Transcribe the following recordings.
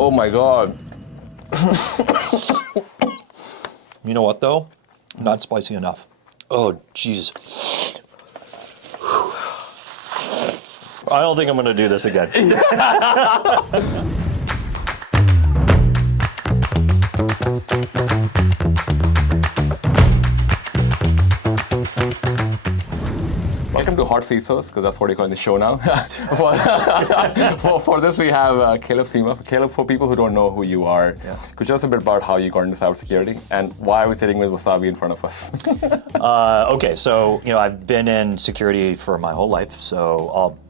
Oh my God. You know what though? Not spicy enough. Oh, jeez. I don't think I'm gonna do this again. Welcome to Hot CISOs, because that's what you call in the show now. for this, we have Caleb Sima. Caleb, for people who don't know who you are, could you tell us a bit about how you got into cybersecurity and why are we sitting with Wasabi in front of us? Okay, so I've been in security for my whole life,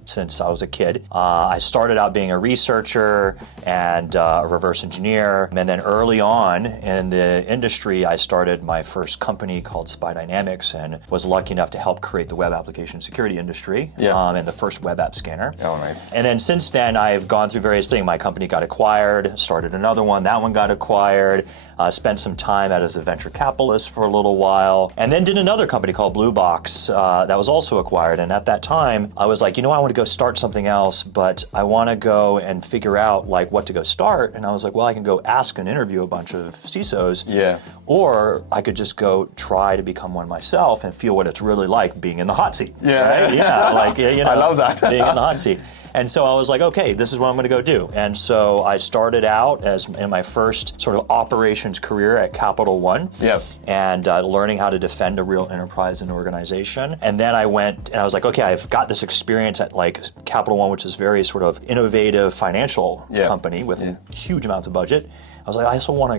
since I was a kid. I started out being a researcher and a reverse engineer, and then early on in the industry, I started my first company called Spy Dynamics and was lucky enough to help create the web application security industry and the first web app scanner. Oh, nice. And then since then, I've gone through various things. My company got acquired, started another one, that one got acquired, spent some time as a venture capitalist for a little while, and then did another company called Blue Box that was also acquired. And at that time, I was like, I want to go start something else, but I want to go and figure out what to go start. And I was like, well, I can go ask and interview a bunch of CISOs, or I could just go try to become one myself and feel what it's really like being in the hot seat. Right? I love that. Being in the hot seat. And so I was like, okay, this is what I'm going to go do. And so I started out as in my first sort of operations career at Capital One, and learning how to defend a real enterprise and organization. And then I went and I was like, okay, I've got this experience at Capital One, which is very sort of innovative financial company with huge amounts of budget. I was like, I also want to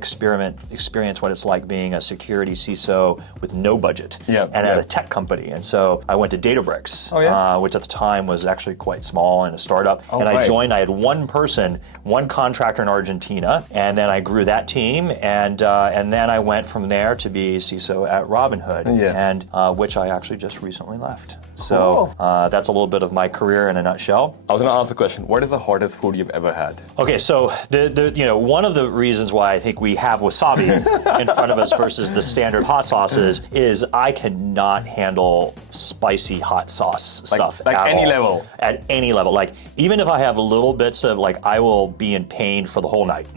experience what it's like being a security CISO with no budget and at a tech company. And so I went to Databricks, which at the time was actually quite small and a startup. I joined, I had one person, one contractor in Argentina, and then I grew that team, and then I went from there to be CISO at Robinhood, and which I actually just recently left. So that's a little bit of my career in a nutshell. I was going to ask a question. What is the hottest food you've ever had? Okay, so one of the reasons why I think we have wasabi in front of us versus the standard hot sauces is I cannot handle spicy hot sauce stuff at any level. At any level. Even if I have little bits of I will be in pain for the whole night.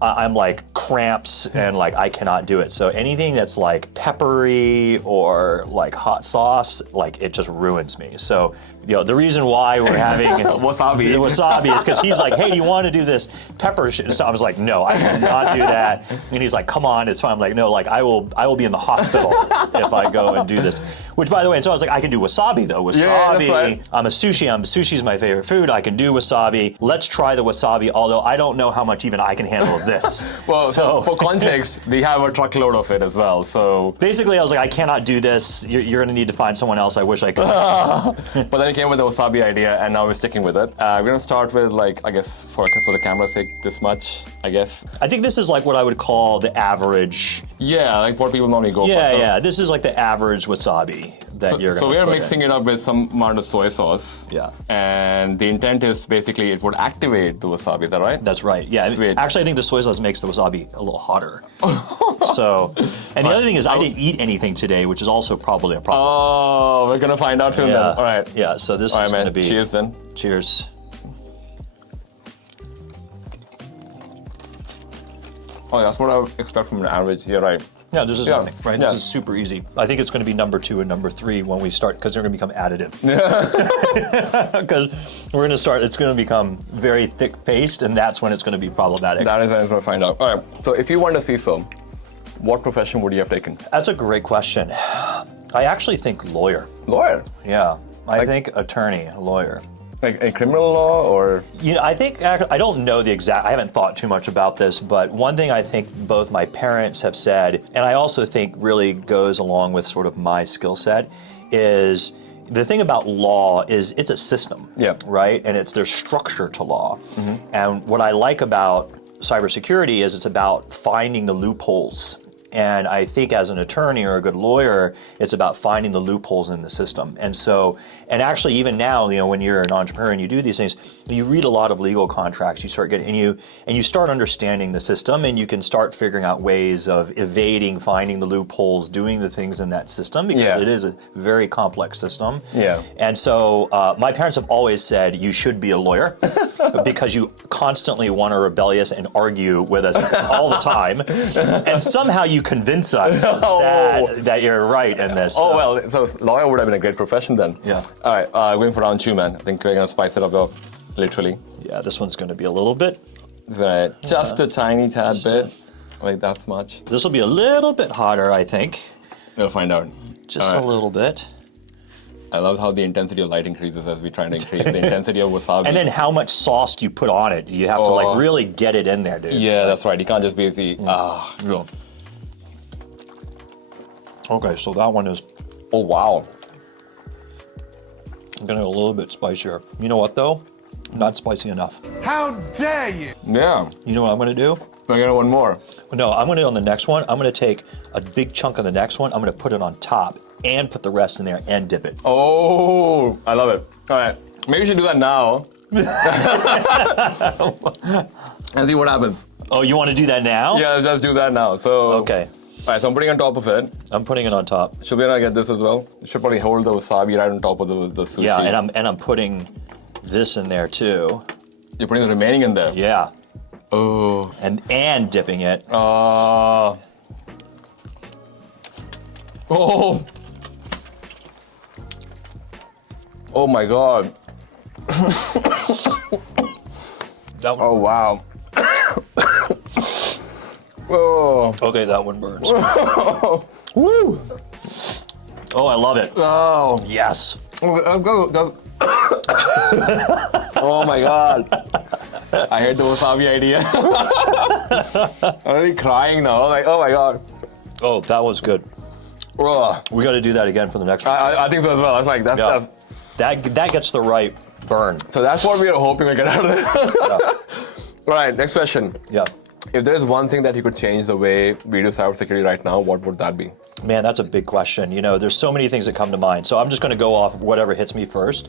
I'm cramps and I cannot do it. So anything that's peppery or hot sauce, it just ruins me. So the reason why we're having wasabi is because he's like, hey, do you want to do this pepper shit? So I was like, no, I cannot do that. And he's like, come on, it's fine. I'm like, no, I will be in the hospital if I go and do this. Which, by the way, and so I was like, I can do wasabi though. Wasabi. That's right. I'm a sushi. Sushi's my favorite food. I can do wasabi. Let's try the wasabi. Although I don't know how much even I can handle of this. Well, so for context, they have a truckload of it as well. So basically, I was like, I cannot do this. You're going to need to find someone else. I wish I could. But then came with the wasabi idea, and now we're sticking with it. We're gonna start with I guess for the camera's sake, this much. I guess. I think this is what I would call the average. Yeah, what people normally go for. Yeah. This is the average wasabi that you're gonna. So we're mixing it up with some amount of soy sauce. Yeah. And the intent is basically it would activate the wasabi. Is that right? That's right. Yeah. Sweet. Actually, I think the soy sauce makes the wasabi a little hotter. So, and the other thing is I didn't eat anything today, which is also probably a problem. Oh, we're gonna find out soon then. All right. Yeah. So this is gonna be. Cheers then. Cheers. Oh, that's what I would expect from an average. You're right. Yeah, this is nothing, right? This is super easy. I think it's going to be number 2 and number 3 when we start, because they're going to become additive. Because we're going to start, it's going to become very thick paste, and that's when it's going to be problematic. That is when it's going to find out. All right, so if you weren't a CISO, what profession would you have taken? That's a great question. I actually think lawyer. Lawyer? Yeah, I think attorney, lawyer. A criminal law or? I think, I don't know the exact, I haven't thought too much about this, but one thing I think both my parents have said, and I also think really goes along with sort of my skill set, is the thing about law is it's a system, right? And there's structure to law. And what I like about cybersecurity is it's about finding the loopholes. And I think as an attorney or a good lawyer, it's about finding the loopholes in the system. And so, and actually even now, when you're an entrepreneur and you do these things, you read a lot of legal contracts, you start getting, and you start understanding the system, and you can start figuring out ways of evading, finding the loopholes, doing the things in that system, because it is a very complex system. Yeah. And so my parents have always said you should be a lawyer because you constantly want to rebellious and argue with us all the time, and somehow you convince us that you're right in this. Oh, well, so lawyer would have been a great profession then. Yeah. All right, going for round 2, man. I think we're going to spice it up though, literally. Yeah, this one's going to be a little bit. Right, just a tiny tad bit, like that much. This will be a little bit hotter, I think. We'll find out. Just a little bit. I love how the intensity of light increases as we try to increase the intensity of wasabi. And then how much sauce do you put on it? You have to like really get it in there, dude. Yeah, that's right. You can't just be the, Yeah. Okay, so that one is, Oh, wow. I'm gonna go a little bit spicier. You know what though? Not spicy enough. How dare you? Yeah. You know what I'm gonna do? We're going to one more. No, I'm gonna do on the next one, I'm gonna take a big chunk of the next one, I'm gonna put it on top and put the rest in there and dip it. Oh, I love it. All right, maybe you should do that now. And see what happens. Oh, you wanna do that now? Yeah, let's just do that now. So. Okay. All right, so I'm putting on top of it. I'm putting it on top. Should we not get this as well? You should probably hold the wasabi right on top of the sushi. Yeah, and I'm putting this in there too. You're putting the remaining in there? Yeah. Oh. And dipping it. Oh. Oh my God. That one. Oh wow. Oh. Okay, that one burns. Woo! Oh, I love it. Oh. Yes. Oh my God. I hate the wasabi idea. I'm already crying now. Like, oh my God. Oh, that was good. Ugh. We got to do that again for the next one. I think so as well. I was like, that's That gets the right burn. so that's what we are hoping to get out of it. All right, next question. Yeah. If there is one thing that you could change the way we do cybersecurity right now, what would that be? Man, that's a big question. You know, there's so many things that come to mind. So I'm just going to go off whatever hits me first.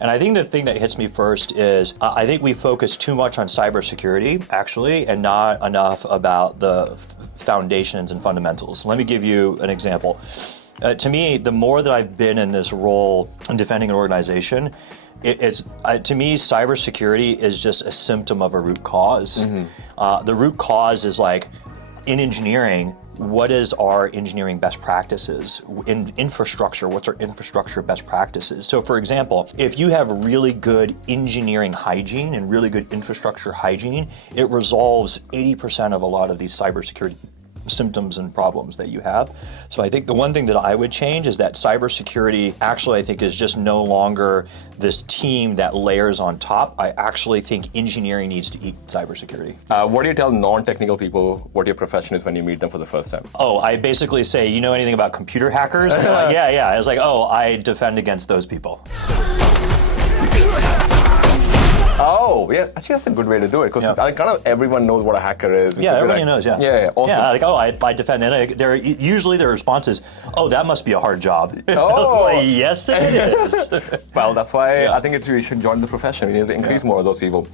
And I think the thing that hits me first is I think we focus too much on cybersecurity, actually, and not enough about the foundations and fundamentals. Let me give you an example. To me, the more that I've been in this role in defending an organization, to me, cybersecurity is just a symptom of a root cause. Mm-hmm. The root cause is like, in engineering, what is our engineering best practices? In infrastructure, what's our infrastructure best practices? So for example, if you have really good engineering hygiene and really good infrastructure hygiene, it resolves 80% of a lot of these cybersecurity symptoms and problems that you have. So I think the one thing that I would change is that cybersecurity actually I think is just no longer this team that layers on top. I actually think engineering needs to eat cybersecurity. What do you tell non-technical people what your profession is when you meet them for the first time? Oh, I basically say, you know anything about computer hackers? And they're like, yeah. I was like, oh, I defend against those people. Oh, yeah. Actually, that's a good way to do it because kind of everyone knows what a hacker is. Yeah, everybody knows. Yeah. Yeah. Awesome. Yeah, like I defend it. Usually their response is, "Oh, that must be a hard job." Oh, like, yes, it is. Well, that's why I think you should join the profession. You need to increase more of those people.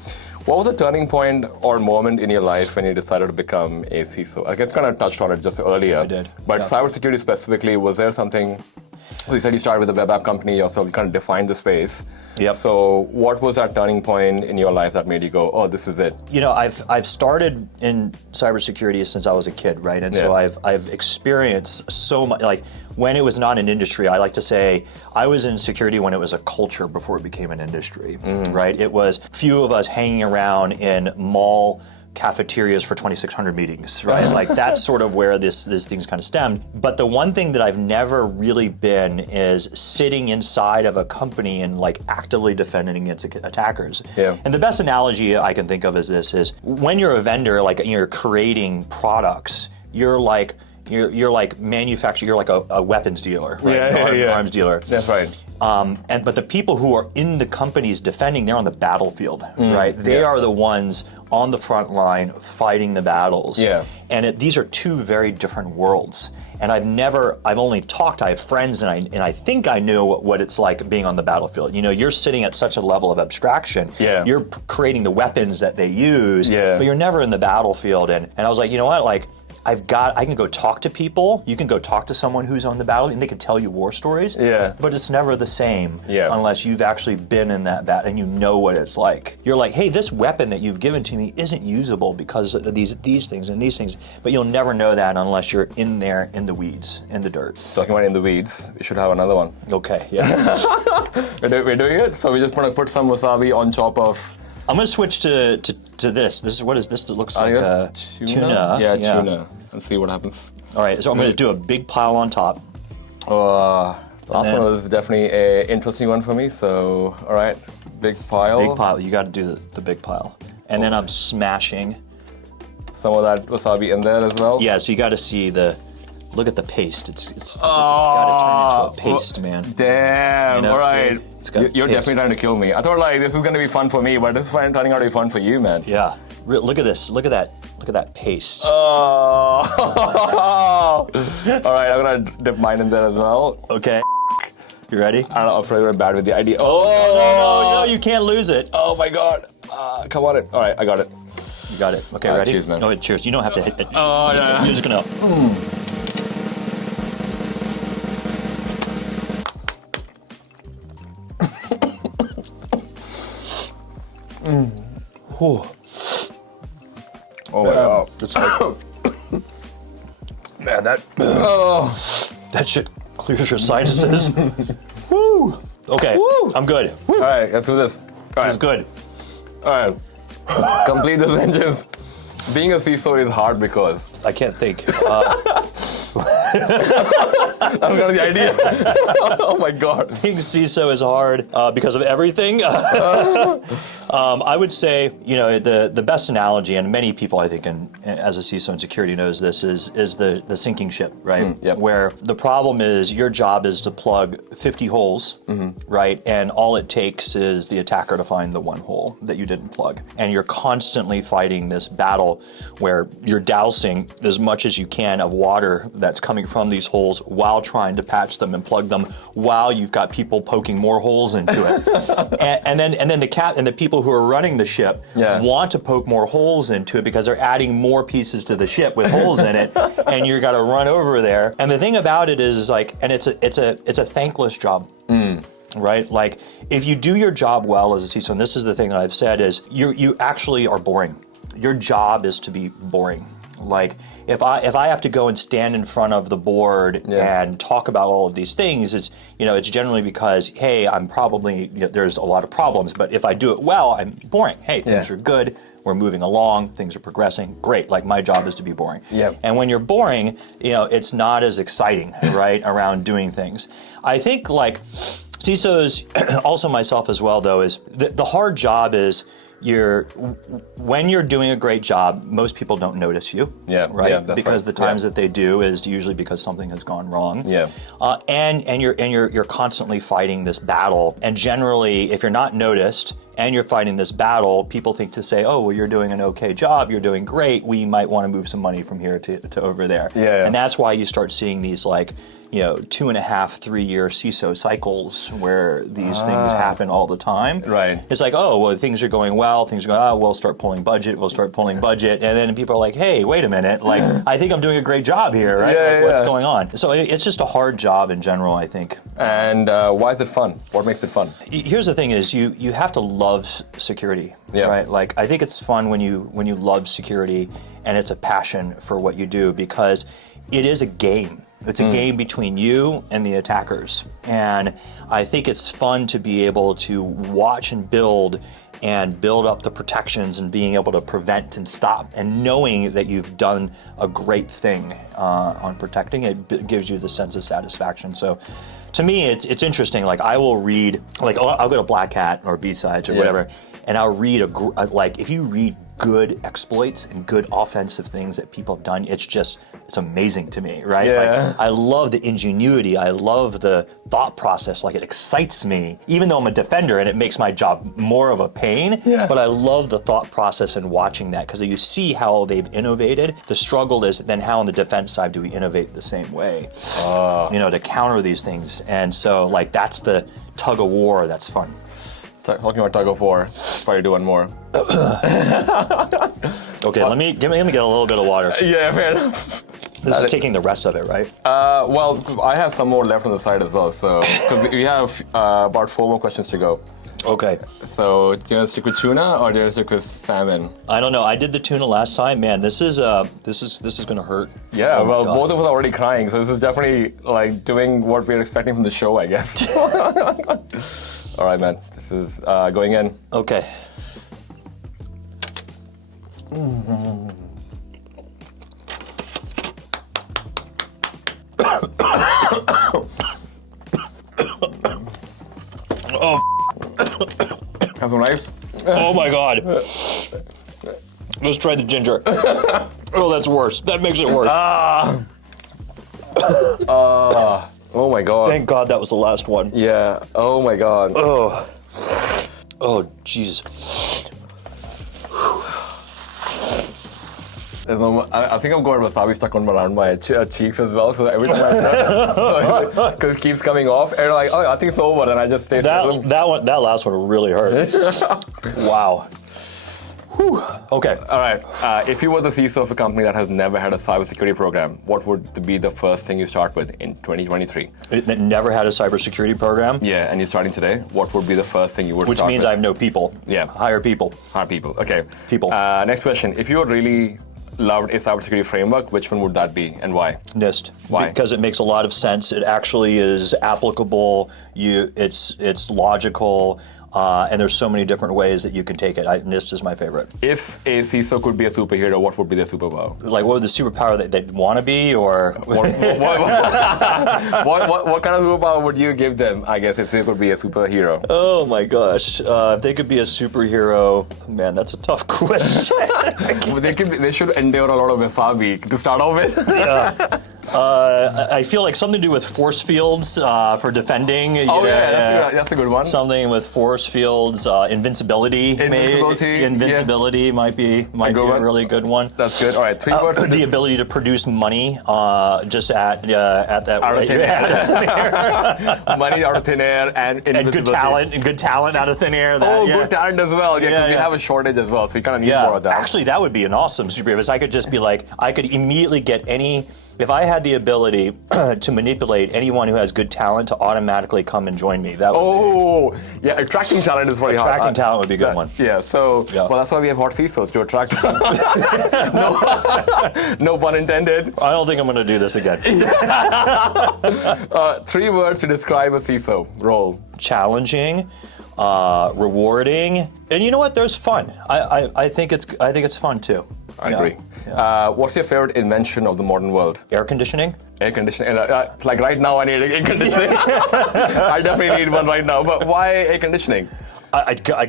What was a turning point or moment in your life when you decided to become a CISO? I guess kind of touched on it just earlier. I did. But cybersecurity specifically, was there something? So you said you started with a web app company, you also kind of defined the space. Yep. So what was that turning point in your life that made you go, oh, this is it? You know, I've started in cybersecurity since I was a kid, right? And so I've experienced so much, like when it was not an industry, I like to say I was in security when it was a culture before it became an industry, right? It was few of us hanging around in mall cafeterias for 2,600 meetings, right? Like that's sort of where this thing's kind of stemmed. But the one thing that I've never really been is sitting inside of a company and like actively defending against attackers. Yeah. And the best analogy I can think of is this: is when you're a vendor, like you're creating products, you're like manufacturing, you're like a weapons dealer, right? Arms dealer. That's right. But the people who are in the companies defending, they're on the battlefield, right? They are the ones on the front line fighting the battles. Yeah. And these are two very different worlds. And I've only talked, I have friends, and I think I know what it's like being on the battlefield. You know, you're sitting at such a level of abstraction. Yeah. You're creating the weapons that they use, Yeah. but you're never in the battlefield. And I was like, you know what, like, I can go talk to people. You can go talk to someone who's on the battle, and they can tell you war stories. Yeah. But it's never the same unless you've actually been in that battle and you know what it's like. You're like, hey, this weapon that you've given to me isn't usable because of these things and these things. But you'll never know that unless you're in there in the weeds, in the dirt. Talking about in the weeds, we should have another one. Okay, yeah. We're doing it. So we're just gonna put some wasabi on top of. I'm gonna switch to this. What is this that looks like tuna? Yeah, tuna. And see what happens. All right, so I'm gonna do a big pile on top. Last one was definitely an interesting one for me. So, all right, big pile. Big pile. You got to do the big pile, and then I'm smashing some of that wasabi in there as well. Yeah, so you got to see look at the paste. It's got to turn into a paste, man. Damn, you know, all right. You're paste. definitely trying to kill me. I thought like this is going to be fun for me, but this is turning out to be fun for you, man. Yeah. Look at this. Look at that paste. Oh. All right, I'm going to dip mine in there as well. Okay. You ready? I don't know, I'm probably bad with the idea. No, you can't lose it. Oh my God. Come on. All right, I got it. You got it. Okay, ready? Cheers, man. No, cheers. You don't have to hit it. Oh, yeah. You're just going to... Oh my God. It's like, man, that shit clears your sinuses. Woo! Okay, Woo! I'm good. All right, let's do this. All This is good. All right. Complete the sentence. Being a CISO is hard because. I can't think. I've got the idea. Oh my God. Being CISO is hard because of everything. I would say, you know, the best analogy, and many people I think as a CISO in security knows this, is the sinking ship, right? Yep. Where the problem is your job is to plug 50 holes, right? And all it takes is the attacker to find the one hole that you didn't plug. And you're constantly fighting this battle where you're dousing as much as you can of water that's coming from these holes while trying to patch them and plug them while you've got people poking more holes into it. and then the people who are running the ship want to poke more holes into it because they're adding more pieces to the ship with holes in it, and you got to run over there. And the thing about it is like, and it's a thankless job. Right? Like, if you do your job well as a CISO, and this is the thing that I've said, is you actually are boring. Your job is to be boring. Like, if I have to go and stand in front of the board and talk about all of these things, it's generally because, hey, I'm probably, there's a lot of problems, but if I do it well, I'm boring. Hey, things are good, we're moving along, things are progressing, great. Like, my job is to be boring. And when you're boring, it's not as exciting, right, around doing things. I think, like, CISOs, also myself as well, though, is the hard job is when you're doing a great job, most people don't notice you, right? Because the times that they do is usually because something has gone wrong. And you're constantly fighting this battle. And generally, if you're not noticed and you're fighting this battle, people think to say, oh, well, you're doing an okay job, you're doing great. We might want to move some money from here to over there. And that's why you start seeing these, like, 2.5, 3 year CISO cycles where these things happen all the time. Right. It's like, oh, well, things are going well, we'll start pulling budget, and then people are like, hey, wait a minute, like, I think I'm doing a great job here, right? What's going on? So it's just a hard job in general, I think. And why is it fun? What makes it fun? Here's the thing is, you have to love security, right? Like, I think it's fun when you love security and it's a passion for what you do, because it is a game. It's a game between you and the attackers. And I think it's fun to be able to watch and build up the protections and being able to prevent and stop, and knowing that you've done a great thing on protecting it gives you the sense of satisfaction. So to me, it's interesting. Like, I will read, like, I'll go to Black Hat or B-Sides or whatever, and I'll read like, if you read good exploits and good offensive things that people have done, it's it's amazing to me, right? Yeah. Like, I love the ingenuity. I love the thought process. Like, it excites me, even though I'm a defender and it makes my job more of a pain. Yeah. But I love the thought process and watching that, because you see how they've innovated. The struggle is then how on the defense side do we innovate the same way, to counter these things. And so, like, that's the tug of war that's fun. Talking about tug of war, probably do one more. Okay, let me get a little bit of water. Yeah, fair enough. This is taking the rest of it, right? Well, I have some more left on the side as well, so because we have about 4 more questions to go. Okay. So, do you want to stick with tuna or do you want to stick with salmon? I don't know. I did the tuna last time. Man, this is going to hurt. Yeah, Oh, well, God. both of us are already crying, so this is definitely like doing what we're expecting from the show, I guess. All right, man. This is going in. Okay. Oh. Have some rice? Oh my God. Let's try the ginger. Oh, that's worse. That makes it worse. Oh my God. Thank God that was the last one. Yeah. Oh my God. Oh. Oh, jeez. I think I've got wasabi stuck around my cheeks as well, so every time I because it keeps coming off, and like, oh, I think it's over, and I just stay still. That last one really hurt. Wow. Whew. Okay. All right. If you were the CISO of a company that has never had a cybersecurity program, what would be the first thing you start with in 2023? That never had a cybersecurity program? Yeah, and you're starting today. What would be the first thing you would Which start means with? I have no people. Yeah. Hire people. Hire people. Okay. People. Next question. If you really loved a cybersecurity framework, which one would that be and why? NIST. Why? Because it makes a lot of sense. It actually is applicable. It's logical. And there's so many different ways that you can take it. NIST is my favorite. If a CISO could be a superhero, what would be their superpower? Like, what would the superpower that they'd want to be, or? What kind of superpower would you give them, I guess, if they could be a superhero? Oh my gosh. If they could be a superhero, man, that's a tough question. They should endure a lot of wasabi to start off with. I feel like something to do with force fields for defending. That's a good one. Something with force fields, invincibility. Invincibility might be a really good one. That's good. All right, 3 words. The ability to produce money just at that out of rate. thin air. Money out of thin air and invincibility. Good talent out of thin air. Good talent as well. Yeah, because we have a shortage as well, so you kind of need more of that. Actually, that would be an awesome superhero. Because I could just be like, I could immediately get any. If I had the ability to manipulate anyone who has good talent to automatically come and join me, that would be. Yeah, attracting talent is very hard. Attracting talent would be a good one. Yeah, so, well, that's why we have hot CISOs, to attract. No pun intended. I don't think I'm going to do this again. 3 words to describe a CISO role. Challenging, rewarding, and you know what? There's fun. I think it's fun too. I agree. Yeah. What's your favorite invention of the modern world? Air conditioning. Air conditioning. Like right now, I need air conditioning. I definitely need one right now. But why air conditioning?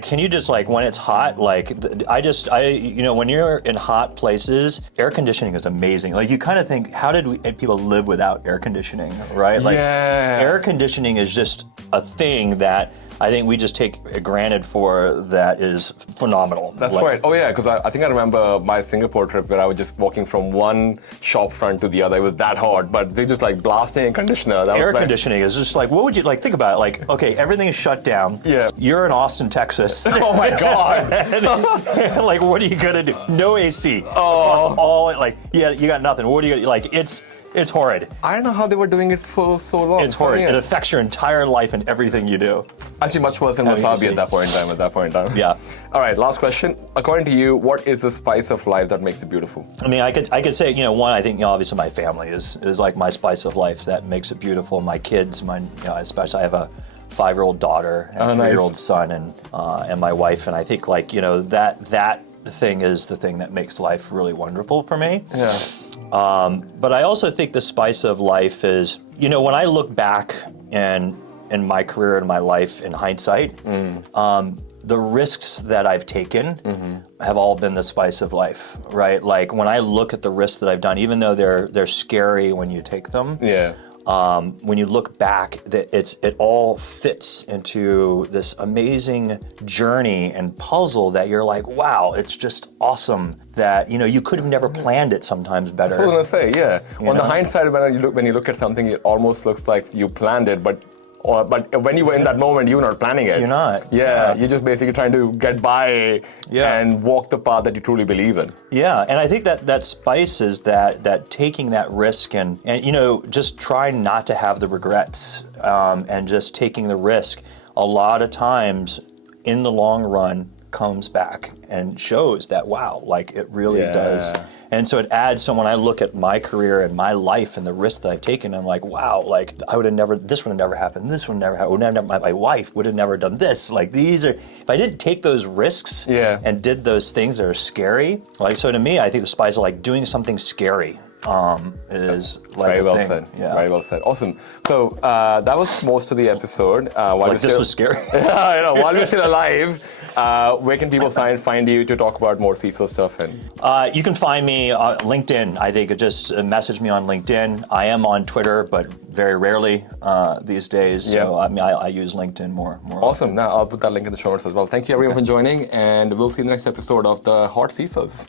Can you just, like, when it's hot, like, when you're in hot places, air conditioning is amazing. Like, you kind of think, how did people live without air conditioning, right? Like, air conditioning is just a thing that I think we just take it granted for that is phenomenal. That's right. Oh yeah, because I think I remember my Singapore trip where I was just walking from one shop front to the other. It was that hot, but they just like blasting air conditioner. Air conditioning is just like, what would you like? Think about it. Like, okay, everything is shut down. Yeah. You're in Austin, Texas. Oh my God. Like, what are you gonna do? No AC. Oh. You got nothing. What are you gonna like? It's horrid. I don't know how they were doing it for so long. It's horrid. It affects your entire life and everything you do. Actually, much worse than wasabi at that point in time. Yeah. All right, last question. According to you, what is the spice of life that makes it beautiful? I mean, I could say, one, I think, obviously my family is like my spice of life that makes it beautiful. My kids, especially I have a 5-year-old daughter and a 3-year-old son and my wife, and I think that thing is the thing that makes life really wonderful for me. Yeah. But I also think the spice of life is, when I look back and in my career and my life in hindsight, the risks that I've taken have all been the spice of life, right? Like when I look at the risks that I've done, even though they're scary when you take them, when you look back, it all fits into this amazing journey and puzzle that you're like, wow, it's just awesome that you could have never planned it sometimes better. That's what I was gonna say, yeah. On the hindsight, when you look at something, it almost looks like you planned it, but when you were in that moment, you're not planning it. You're not. Yeah, you're just basically trying to get by and walk the path that you truly believe in. Yeah, and I think that spice is that taking that risk and just trying not to have the regrets and just taking the risk. A lot of times, in the long run, comes back and shows that wow, like it really does. And so it adds. So when I look at my career and my life and the risks that I've taken, I'm like, wow, like I would have never. This would have never happened. This would never happen. My wife would have never done this. Like these are. If I didn't take those risks and did those things that are scary, like so to me, I think the spice of like doing something scary is like very well thing. said. Yeah. Very well said. Awesome. So that was most of the episode. This was scary. While we're still alive. Where can people find you to talk about more CISO stuff? And you can find me on LinkedIn. I think just message me on LinkedIn. I am on Twitter, but very rarely these days. So I use LinkedIn more. Awesome. Now I'll put that link in the show notes as well. Thank you everyone for joining, and we'll see you in the next episode of the Hot CISOs.